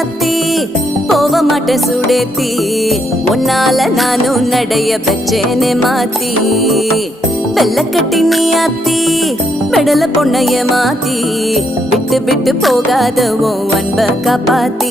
அத்தி போக மாட்டேன் சுடேத்தி உன்னால நானும் நடைய பெச்சேனே மாத்தி வெள்ளக்கட்டி நீ அத்தி மெடல பொண்ணைய மாத்தி விட்டு விட்டு போகாத உன் அன்ப காப்பாத்தி